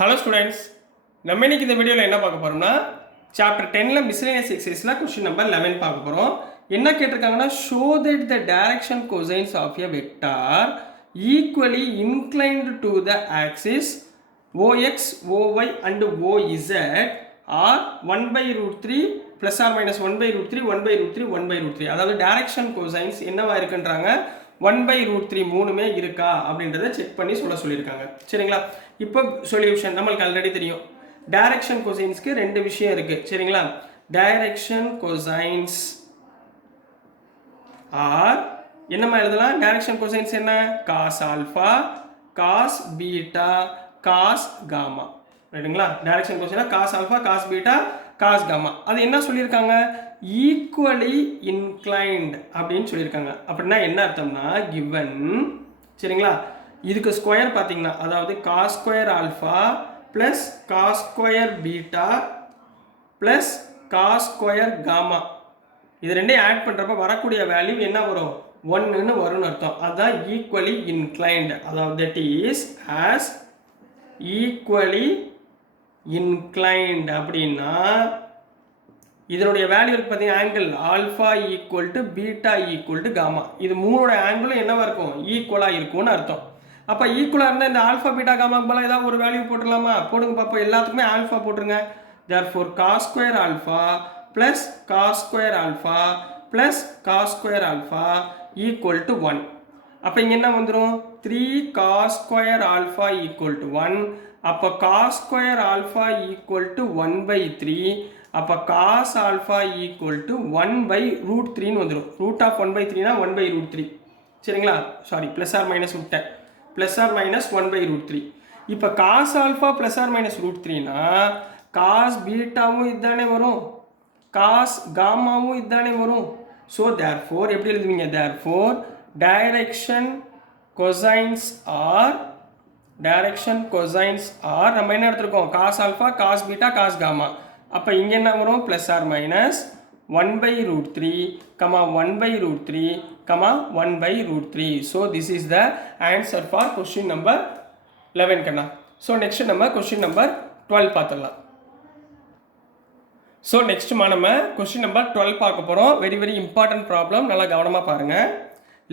Hello students, நம்ம இன்னைக்கு இந்த வீடியோவில் என்ன பார்க்க போகிறோம்னா சாப்டர் 10ல் மிஸ்லேனியஸ் எக்ஸசைஸில் கொஸ்டின் நம்பர் 11 பார்க்க போகிறோம். என்ன கேட்டிருக்காங்கன்னா, show that the direction cosines of a vector equally inclined to the axis OX, OY and OZ are 1/√3 plus or minus 1/√3 1/√3 1/√3. அதாவது டைரக்ஷன் கொசைன்ஸ் என்னவா இருக்குன்றாங்க, 1/√3 மூணுமே இருக்கா அப்படின்றத செக் பண்ணி சொல்லியிருக்காங்க. சரிங்களா? இப்போ சொல்யூஷன் நம்மளுக்கு ஆல்ரெடி தெரியும். டைரக்ஷன் கொசைன்ஸ்க்கு ரெண்டு விஷயம் இருக்கு. சரிங்களா? டைரக்ஷன் கொசைன்ஸ் ஆர் என்னமா எழுதலாம்? டைரக்ஷன் கொசைன்ஸ் என்ன? Cos alpha, cos beta, cos gamma. ரைட்டுங்களா? டைரக்ஷன் கொசைனா cos alpha, cos beta, cos gamma. அது என்ன சொல்லியிருக்காங்க? ஈக்குவலி இன்க்ளைன்ட் அப்படின்னு சொல்லியிருக்காங்க. அப்படின்னா என்ன அர்த்தம்னா, கிவன், சரிங்களா, இதுக்கு ஸ்கொயர் பார்த்தீங்கன்னா, அதாவது cos square alpha plus cos square beta plus cos square gamma, இது ரெண்டையும் ஆட் பண்ணுறப்ப வரக்கூடிய வேல்யூ என்ன வரும்? 1ன்னு வரும்னு அர்த்தம். அதுதான் ஈக்குவலி இன்க்ளைன்ட். அதாவது that is as equally inclined அப்படின்னா இதனுடைய வேல்யூ இருக்கு பார்த்தீங்கன்னா, angle alpha equal to beta equal to gamma. இது மூணோட ஆங்கிளும் என்னவா இருக்கும்? ஈக்குவலாக இருக்கும்னு அர்த்தம். அப்போ ஈக்குவலாக இருந்தால் இந்த ஆல்ஃபா பீட்டா காமாக்கு போல ஏதாவது ஒரு வேல்யூ போட்டுடலாமா? போடுங்க பார்ப்போம். எல்லாத்துக்குமே ஆல்ஃபா போட்டுருங்க. Therefore cos square alpha plus cos square alpha plus cos square alpha equal to 1. அப்போ இங்கே என்ன வந்துடும்? 3 cos square alpha equal to 1. அப்போ cos square alpha equal to 1/3. அப்போ காஸ் ஆல்ஃபா ஈக்குவல் டு 1/√3ன்னு வந்துடும். ரூட் ஆஃப் 1/3னா 1/√3. சரிங்களா? சாரி, ப்ளஸ் ஆர் மைனஸ் விட்டேன். Plus or minus 1/√3. இப்போ cos alpha plus or minus √3னா காஸ் பீட்டாவும் இதுதானே வரும், காஸ் காமாவும் இதுதானே வரும். ஸோ தேர்ஃபோர் எப்படி எழுதுவீங்க? தேர்ஃபோர் டைரக்ஷன் கொசைன்ஸ் ஆர் நம்ம என்ன எடுத்துருக்கோம்? Cos alpha, cos beta, cos gamma. அப்போ இங்கே என்ன வரும்? Plus or minus 1/√3, 1/√3, 1/√3. So this is the answer for question number 11 கண்ணா. ஸோ நெக்ஸ்ட் நம்ம கொஸ்டின் நம்பர் 12 பார்த்துடலாம். ஸோ நெக்ஸ்ட்டுமா நம்ம கொஸ்டின் நம்பர் 12 பார்க்க போகிறோம். வெரி இம்பார்ட்டன்ட் ப்ராப்ளம், நல்லா கவனமாக பாருங்கள்.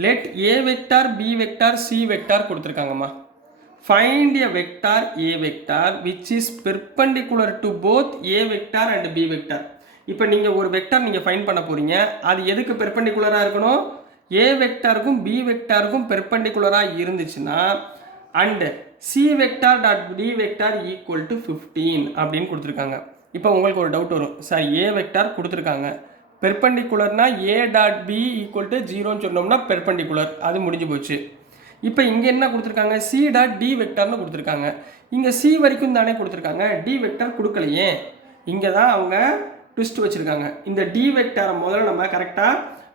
Let A vector, B vector, C vector கொடுத்துருக்காங்கம்மா. Find a vector A vector which is perpendicular to both A vector and B vector. இப்போ நீங்கள் ஒரு வெக்டார் நீங்கள் ஃபைண்ட் பண்ண போகிறீங்க. அது எதுக்கு பெர்பெண்டிகுலராக இருக்கணும்? A வெக்டாருக்கும் B வெக்டாருக்கும் பெர்பெண்டிகுலராக இருந்துச்சுன்னா and C vector dot B vector equal to 15 அப்படின்னு கொடுத்துருக்காங்க. இப்போ உங்களுக்கு ஒரு டவுட் வரும், சார் A வெக்டார் கொடுத்துருக்காங்க, பெர்பெண்டிகுலர்னா A dot B equal to 0ன்னு சொன்னோம்னா பெர்பெண்டிகுலர், அது முடிஞ்சு போச்சு. இப்போ இங்கே என்ன கொடுத்துருக்காங்க? சி டாட் டி வெக்டார்னு கொடுத்துருக்காங்க. இங்கே சி வரைக்கும் தானே கொடுத்துருக்காங்க, டி வெக்டார் கொடுக்கலையே. இங்கே தான் அவங்க ட்விஸ்ட் வச்சுருக்காங்க. இந்த டி வெக்டாரை முதல்ல நம்ம கரெக்டாக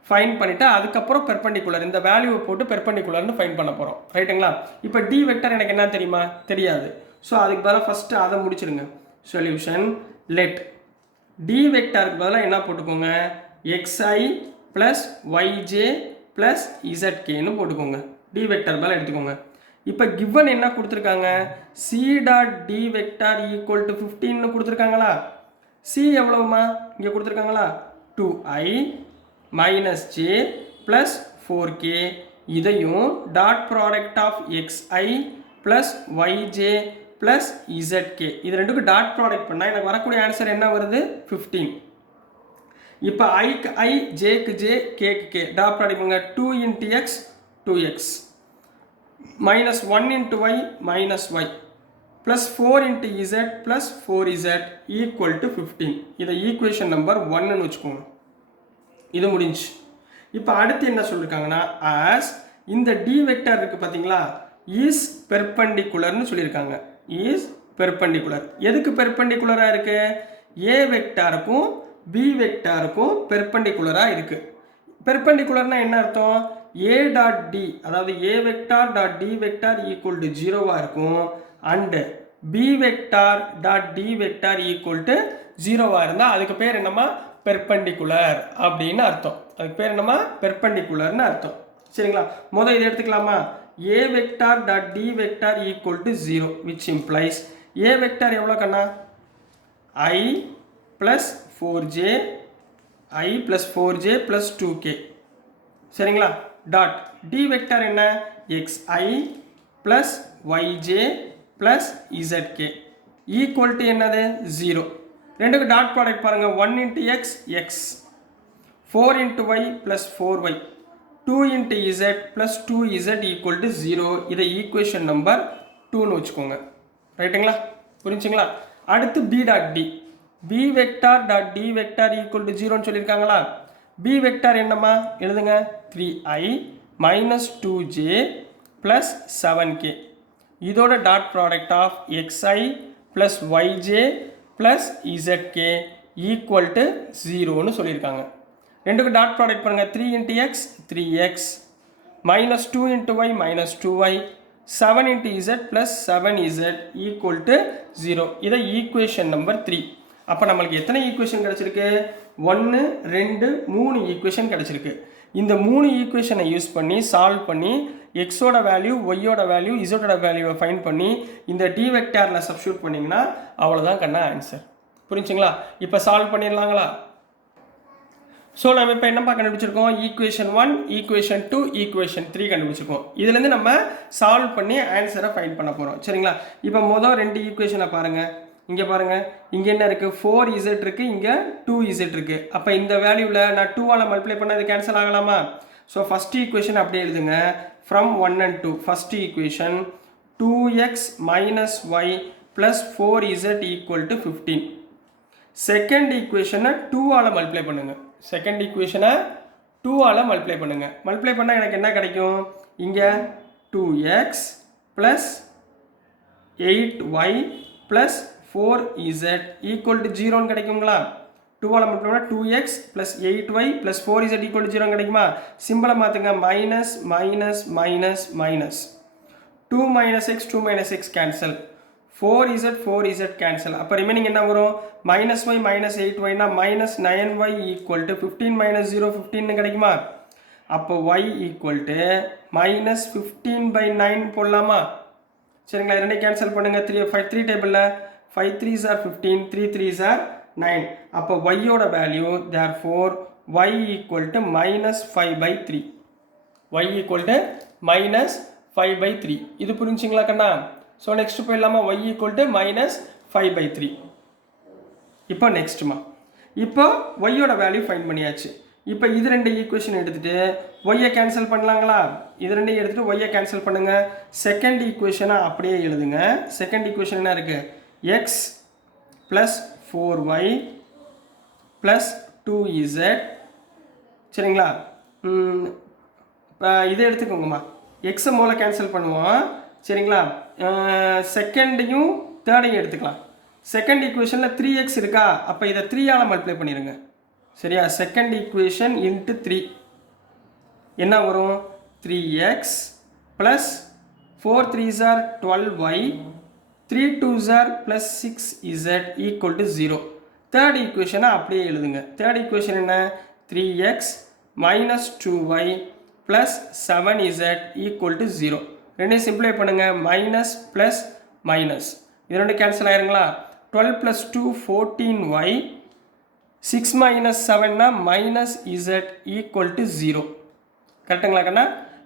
ஃபைன் பண்ணிவிட்டு அதுக்கப்புறம் பெர்பெண்டிகுலர் இந்த வேல்யூவை போட்டு பெர்பெண்டிகுலர்னு ஃபைன் பண்ண போகிறோம். ரைட்டுங்களா? இப்போ டி வெக்டார் எனக்கு என்ன தெரியுமா? தெரியாது. ஸோ அதுக்கு பதிலாக ஃபஸ்ட்டு அதை முடிச்சிருங்க. சொல்யூஷன் லெட் டி வெக்டாருக்கு பதிலாக என்ன போட்டுக்கோங்க? xi ப்ளஸ் yj ப்ளஸ் zkன்னு போட்டுக்கோங்க. டி வெக்டார் மேலே எடுத்துக்கோங்க. இப்போ கிவன் என்ன கொடுத்துருக்காங்க? C dot D vector equal to 15ன்னு கொடுத்துருக்காங்களா? சி எவ்வளவுமா இங்கே கொடுத்துருக்காங்களா? 2i minus J plus 4k. இதையும் dot product of xi plus yj plus zk, இது ரெண்டுக்கும் டாட் ப்ராடக்ட் பண்ணால் எனக்கு வரக்கூடிய ஆன்சர் என்ன வருது? 15. இப்போ ஐக்கு ஐ, ஜேக்கு ஜே, கேக்கு கே, டாட் ப்ராடக்ட் பண்ணுங்க. 2 into x 2x minus 1 into y minus y plus 4 into z plus 4z equal to 15. இதை ஈக்குவேஷன் நம்பர் 1ன்னு வச்சுக்கோங்க. இது முடிஞ்சு. இப்போ அடுத்து என்ன சொல்லியிருக்காங்கன்னா, as இந்த டி வெக்டார் இருக்குது பார்த்தீங்களா, இஸ் பெர்பெண்டிகுலர்னு சொல்லியிருக்காங்க. Is perpendicular. எதுக்கு பெர்பெண்டிகுலராக இருக்குது? ஏ வெக்டாருக்கும் பி வெக்டாருக்கும் பெர்பெண்டிகுலராக இருக்குது. பெர்பெண்டிகுலர்னா என்ன அர்த்தம்? ஏ டாட் டி, அதாவது A vector dot D vector equal to 0வாக இருக்கும். And B vector dot D vector equal to 0வாக இருந்தால் அதுக்கு பேர் என்னம்மா? பெர்பெண்டிகுலர் அப்படின்னு அர்த்தம். அதுக்கு பேர் என்னம்மா? பெர்பெண்டிகுலர்னு அர்த்தம். சரிங்களா? முதல் இதை எடுத்துக்கலாமா? A vector dot D vector equal to 0 which implies A vector எவ்வளோ கண்ணா I plus 4j I plus 4j plus 2k சரிங்களா டாட் டி வெக்டார் என்ன xi plus yj plus zk equal to என்னது 0 ரெண்டுக்கு டாட் ப்ராடக்ட் பாருங்க 1 into x x 4 into y plus 4y 2 into z plus 2z equal to 0 இதை equation number 2னு வச்சுக்கோங்க ரைட்டுங்களா புரிஞ்சுங்களா அடுத்து b dot d b vector dot d vector equal to 0ன்னு சொல்லியிருக்காங்களா b வெக்டார் என்னம்மா எழுதுங்க 3i minus 2j plus 7k இதோட dot product of xi plus yj plus zk equal to 0ன்னு சொல்லியிருக்காங்க ரெண்டுக்கு டாட் ப்ராடக்ட் பாருங்க 3 into x 3x minus 2 into y minus 2y 7 into z plus 7z equal to 0 இதை equation number 3 அப்போ நம்மளுக்கு எத்தனை equation கிடைச்சிருக்கு 1 2 3 ஈக்குவேஷன் கிடைச்சிருக்கு இந்த 3 ஈக்குவேஷனை யூஸ் பண்ணி சால்வ் பண்ணி எக்ஸோட வேல்யூ ஒய்யோட வேல்யூ இசோட வேல்யூவை ஃபைண்ட் பண்ணி இந்த டி வெக்டாரில் சப்ஸ்டியூட் பண்ணிங்கன்னா அவ்வளோதான் கண்ணா ஆன்சர் புரிஞ்சுங்களா இப்போ சால்வ் பண்ணிடலாங்களா ஸோ நம்ம இப்போ என்னப்பா கண்டுபிடிச்சிருக்கோம் ஈக்குவேஷன் 1 ஈக்குவேஷன் 2 ஈக்குவேஷன் 3 கண்டுபிடிச்சிருக்கோம் இதுலேருந்து நம்ம சால்வ் பண்ணி ஆன்சரை ஃபைண்ட் பண்ண போகிறோம் சரிங்களா இப்போ மொதல் 2 ஈக்குவேஷனை பாருங்கள் இங்கே பாருங்கள் இங்கே என்ன இருக்குது 4z இருக்குது இங்கே 2z இருக்குது அப்போ இந்த வேல்யூவில் நான் 2ஆல் மல்டிப்ளை பண்ணால் இது கேன்சல் ஆகலாமா ஸோ ஃபஸ்ட் ஈக்குவேஷன் அப்படியே எழுதுங்க from 1 and 2 first equation 2x minus y plus 4z equal to 15 second ஈக்குவேஷனை 2ஆல் மல்டிப்ளை பண்ணுங்கள் செகண்ட் ஈக்குவேஷனை 2ஆல் மல்டிப்ளை பண்ணுங்கள் மல்டிப்ளை பண்ணால் எனக்கு என்ன கிடைக்கும் இங்கே 2x plus 8y plus 4z equal to 0ன்னு கிடைக்குங்களா 2ஆல் மல்டிப்ளை பண்ணால் 2x plus 8y plus 4z equal to 0 கிடைக்குமா சிம்பிளை மாற்றுங்க minus minus minus minus 2 minus x 2 minus x cancel 4z cancel அப்போ ரிமைனிங் என்ன வரும் minus y minus 8y னா minus 9y equal to 15 minus 0 15 கிடைக்குமா அப்போ y equal to minus 15 by 9 போடலாமா சரிங்களா ரெண்டே கேன்சல் பண்ணுங்க 3 டேபிளில் 5 3s are 15 3 3s are 9 அப்போ y ஓட value therefore y equal to minus 5 by 3 y equal to minus 5 by 3 இது புரிஞ்சுங்களா கண்ணா ஸோ நெக்ஸ்ட் போயிடலாமா y equal to minus 5 by 3 இப்போ நெக்ஸ்ட்மா இப்போ ஒய்யோட வேல்யூ ஃபைண்ட் பண்ணியாச்சு இப்போ இது ரெண்டு ஈக்குவேஷன் எடுத்துகிட்டு ஒய்யை கேன்சல் பண்ணலாங்களா இது ரெண்டையும் எடுத்துகிட்டு ஒய்யை கேன்சல் பண்ணுங்கள் செகண்ட் ஈக்குவேஷனை அப்படியே எழுதுங்க செகண்ட் ஈக்குவேஷன் என்ன இருக்குது X plus 4y plus 2z சரிங்களா இதை எடுத்துக்கோங்கம்மா எக்ஸை மூல கேன்சல் பண்ணுவோம் சரிங்களா செகண்டையும் தேர்டையும் எடுத்துக்கலாம் செகண்ட் ஈக்குவேஷனில் 3x இருக்கா அப்போ இதை 3ஆல் மல்டிப்ளை பண்ணிடுங்க சரியா செகண்ட் ஈக்குவேஷன் இன்ட்டு 3 என்ன வரும் 3x plus 4 3s are 12y 3 2s are plus 6z equal to 0 third ஈக்குவேஷனை அப்படியே எழுதுங்க தேர்ட் ஈக்குவேஷன் என்ன 3x minus 2y plus 7z equal to 0 ரெண்டையும் சிம்பிளை பண்ணுங்கள் மைனஸ் ப்ளஸ் மைனஸ் இது ரெண்டு கேன்சல் ஆயிருங்களா 12 plus 2 14y 6 minus 7 னா minus z equal to 0 கரெக்டுங்களா கண்ணா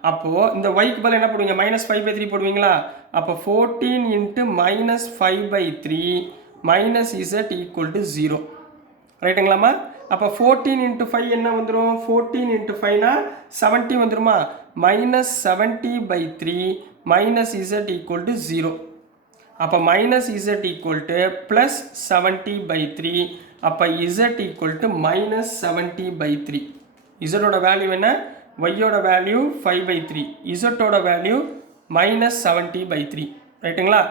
அப்போது இந்த yக்கு பதில் என்ன போடுவீங்க minus 5 by 3 போடுவீங்களா அப்போ 14 into minus 5 by 3 minus z equal to 0 ரைட்டுங்களாம்மா அப்போ 14 into 5 என்ன வந்துடும் 14 into 5 னா 70 வந்துடுமா minus 70 by 3 minus z equal to 0 அப்போ minus z equal to plus 70 by 3 அப்போ z equal to minus 70 by 3 z ஓட வேல்யூ என்ன y ஓட வேல்யூ 5 by 3 z ஓட வேல்யூ minus 70 by 3 ரைட்டுங்களா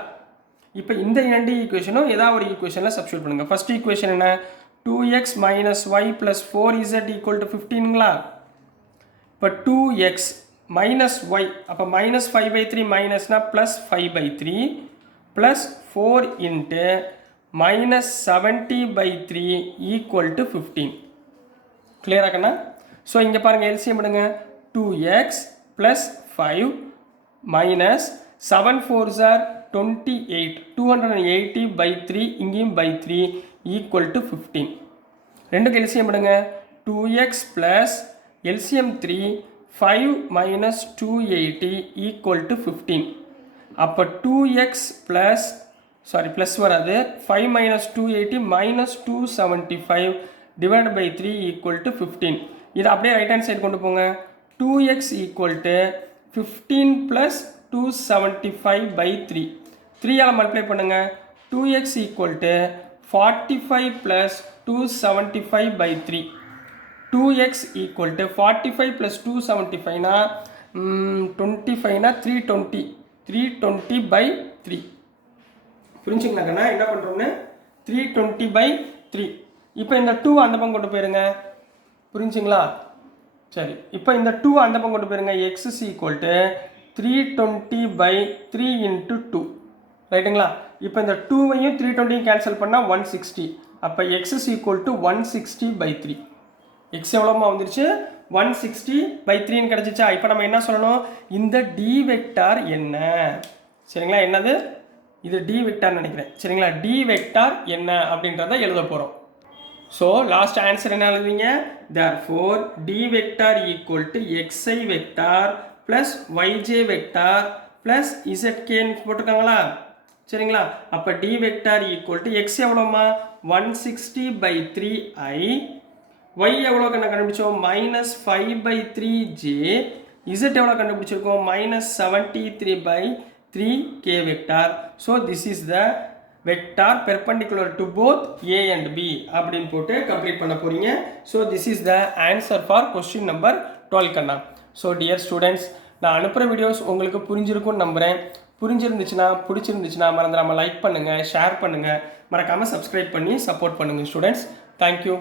இப்போ இந்த ரெண்டு ஈக்குவேஷனும் ஏதாவது ஒரு ஈக்குவேஷனில் சப்ஸ்டியூட் பண்ணுங்கள் ஃபர்ஸ்ட் ஈக்குவேஷன் என்ன 2x minus y plus 4z equal to 15ங்களா இப்போ 2x minus y அப்போ minus 5 by 3 மைனஸ்னா plus 5 by 3 plus 4 into minus 70 by 3 equal to 15 clear ஆகண்ணா so இங்கே பாருங்கள் எல்சிஎம் எடுங்க 2x plus 5 minus 7 4s are 28 280/3 இங்கேயும் by 3 equal to 15. ரெண்டுக்கு LCM எடுங்க 2x plus LCM 3 5 minus 280 equal to 15. அப்போ 2x plus plus வராது 5 minus 280 minus 275 divided by 3 equal to 15. இது அப்படியே ரைட் ஹேண்ட் சைடு கொண்டு போங்க 2x equal to 15 plus 275 by 3 3 all multiply பண்ணுங்க 2x equal to 45 plus 275 by 3 2x equal to 45 plus 275 na 25 na 320 by 3 புரிஞ்சுங்களா கண்ணா என்ன பண்ணுறோம்னு 320 by 3 இப்போ இந்த 2 அந்த பக்கம் கொண்டு போயிருங்க புரிஞ்சுங்களா சரி இப்போ இந்த 2 அந்த பக்கம் கொண்டு போயிருங்க x is equal to 320 by 3 into 2 ரைட்டுங்களா இப்போ இந்த 2வையும் 320 கேன்சல் பண்ணால் 160 அப்போ x is equal to 160 by 3 x எவ்வளோமா வந்துருச்சு 160 by 3ன்னு கிடச்சிச்சா இப்போ நம்ம என்ன சொல்லணும் இந்த d வெக்டார் என்ன சரிங்களா என்னது இது d வெக்டார்னு நினைக்கிறேன் சரிங்களா d வெக்டார் என்ன அப்படின்றத எழுத போகிறோம் ஸோ லாஸ்ட் ஆன்சர் என்ன எழுதுவீங்க therefore d vector equal to xi vector plus yj vector plus zkன்னு போட்டிருக்காங்களா சரிங்களா அப்போ d vector equal to x எவ்வளோமா 160 by 3i y எவ்வளோ கண்டுபிடிச்சோம் minus 5 by 3j z எவ்வளோ கண்டுபிடிச்சிருக்கோம் minus 73 by 3k vector so this is the vector perpendicular to both a and b அப்படின்னு போட்டு கம்ப்ளீட் பண்ண போறீங்க so this is the answer for question number 12 கண்ணா so dear students நான் அனுப்புகிற videos உங்களுக்கு புரிஞ்சிருக்கும்னு நம்புகிறேன் புரிஞ்சிருந்துச்சுன்னா பிடிச்சிருந்துச்சுன்னா மறந்துடாமல் லைக் பண்ணுங்கள் ஷேர் பண்ணுங்கள் மறக்காமல் சப்ஸ்கிரைப் பண்ணி சப்போர்ட் பண்ணுங்கள் ஸ்டூடெண்ட்ஸ் தேங்க்யூ